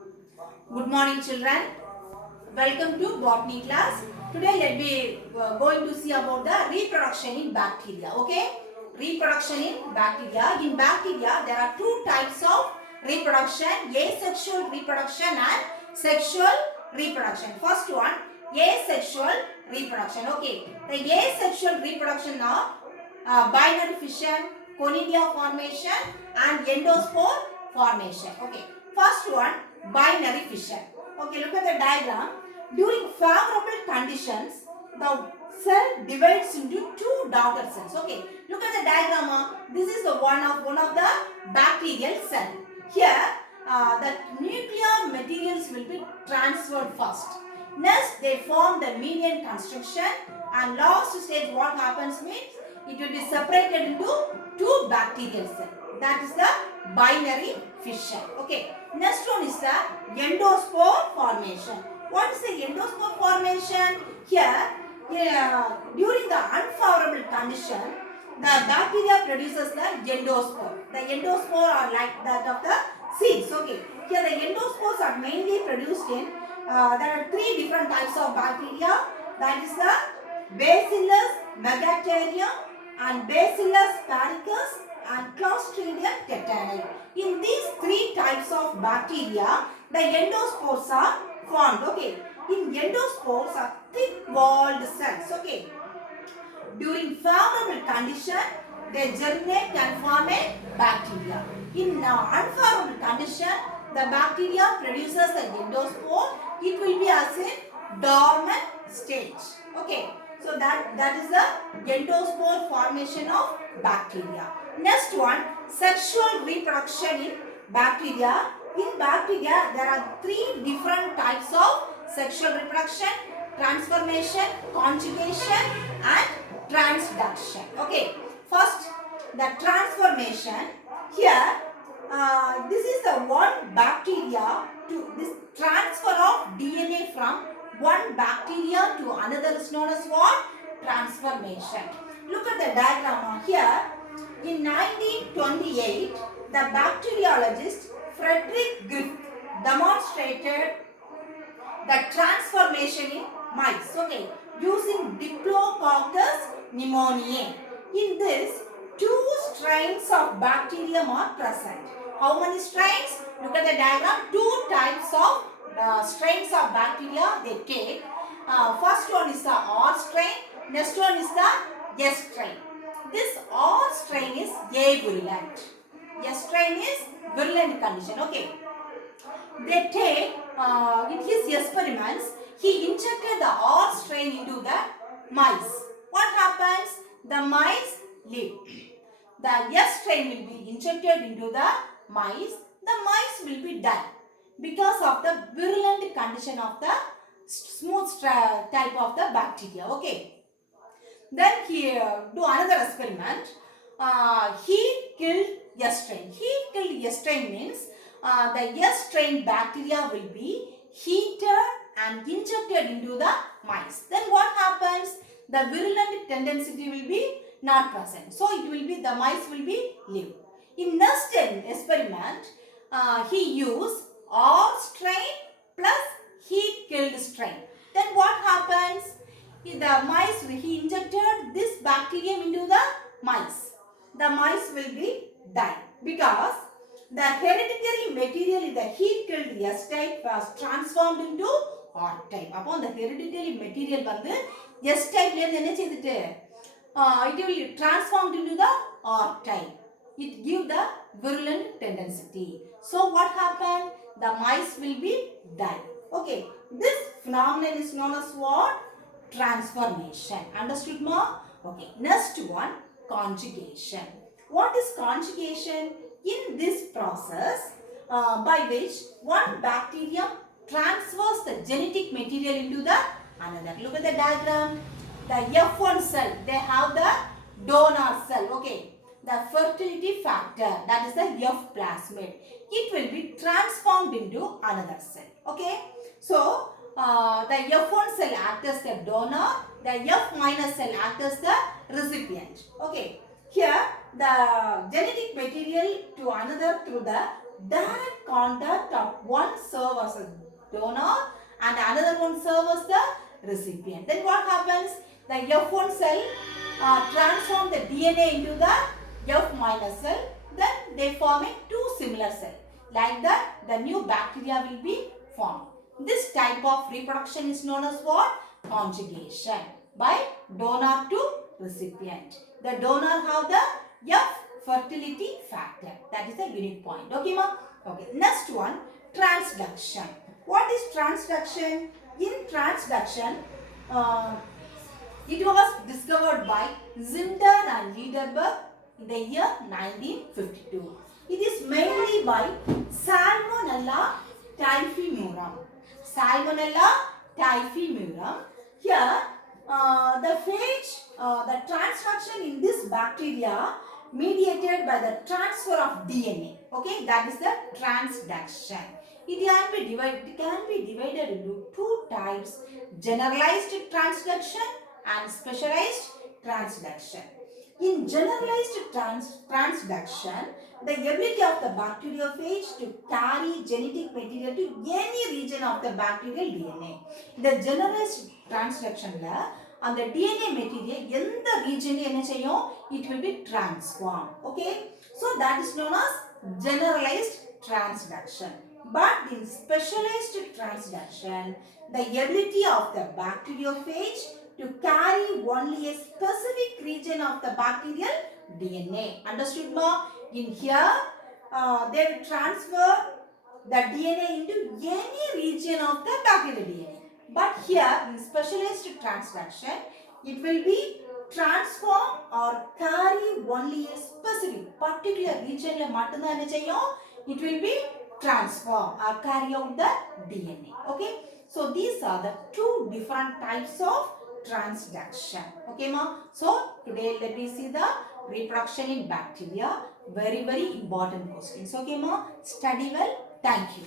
Good morning, children. Welcome to botany class. Today, let me going to see about the reproduction in bacteria. Okay, reproduction in bacteria. In bacteria, there are two types of reproduction: asexual reproduction and sexual reproduction. First one, asexual reproduction. Okay, the asexual reproduction are binary fission, conidia formation, and endospore formation. Okay, first one, binary fission. Okay, look at the diagram. During favorable conditions, the cell divides into two daughter cells. Okay, look at the diagram. This is the one of the bacterial cell. Here, the nuclear materials will be transferred first. Next, they form the median construction, and last stage what happens means it will be separated into two bacterial cells. That is the binary fission. Okay. Next one is the endospore formation. What is the endospore formation? Here, during the unfavorable condition, the bacteria produces the endospore. The endospore are like that of the seeds. Okay. Here the endospores are mainly produced in, there are three different types of bacteria. That is the Bacillus megaterium and Bacillus paricus and Clostridium tetani. In these three types of bacteria, the endospores are formed. Okay. In endospores are thick-walled cells. Okay. During favorable condition, they germinate and form a bacteria. In unfavorable condition, the bacteria produces the endospore. It will be as in dormant stage. Okay. So that is the endospore formation of bacteria. Next one, sexual reproduction in bacteria. In bacteria, there are three different types of sexual reproduction: transformation, conjugation, and transduction. Okay, first the transformation. Here, this is the one bacteria to this transfer of DNA from one bacteria to another is known as what? Transformation. Look at the diagram here. In 1928, the bacteriologist Frederick Griffith demonstrated the transformation in mice, okay, using Diplococcus pneumoniae. In this, two strains of bacterium are present. How many strains? Look at the diagram. Two types of strains of bacteria they take. First one is the R strain. Next one is the S strain. This R strain is avirulent. S strain is virulent condition. Okay. They take, in his experiments, he injected the R strain into the mice. What happens? The mice live. The S strain will be injected into the mice. The mice will be dead because of the virulent condition of the smooth type of the bacteria. Okay. Then he do another experiment. He killed S strain. He killed S strain means the S strain bacteria will be heated and injected into the mice. Then what happens? The virulent tendency will be not present. So it will be, the mice will be live. In next experiment, he used R strain plus heat killed strain. Then what happens? The mice, he injected this bacterium into the mice. The mice will be died because the hereditary material in the heat killed S type was transformed into R type. Upon the hereditary material வந்து S type ல என்ன செய்துட்டு it will transformed into the R type. It give the virulent tendency. So what happened? The mice will be died. Okay. This phenomenon is known as what? Transformation. Understood, ma? Okay. Next one, conjugation. What is conjugation? In this process, by which one bacterium transfers the genetic material into the another. Look at the diagram. The F1 cell, they have the donor cell. Okay. The fertility factor, that is the F plasmid. It will be transformed into another cell. Okay. So, the F1 cell acts as the donor, the F minus cell acts as the recipient. Okay. Here, the genetic material to another through the direct contact of one serve as a donor and another one serve as the recipient. Then what happens? The F1 cell transform the DNA into the F minus cell. Then they form a two similar cells. Like that, the new bacteria will be formed. This type of reproduction is known as what? Conjugation by donor to recipient. The donor have the F fertility factor. That is the unique point. Okay, ma? Okay. Next one, transduction. What is transduction? In transduction, it was discovered by Zinder and Liederberg in the year 1952. It is mainly by Salmonella typhimurium. Salmonella typhimurium. Here, the transduction in this bacteria mediated by the transfer of DNA. Okay, that is the transduction. It can be divided into two types: generalized transduction and specialized transduction. In generalized transduction, the ability of the bacteriophage to carry genetic material to any region of the bacterial DNA. The generalized transduction and the DNA material in the region it will be transformed. Okay, so that is known as generalized transduction. But in specialized transduction, the ability of the bacteriophage to carry only a specific region of the bacterial DNA. Understood, ma? In here, they will transfer the DNA into any region of the bacterial DNA. But here, in specialized transduction, it will be transform or carry only a specific particular region. It will be transform or carry out the DNA. Okay. So these are the two different types of transduction. Okay, ma? So today let me see the reproduction in bacteria. Very important questions. Okay, ma? Study well. Thank you.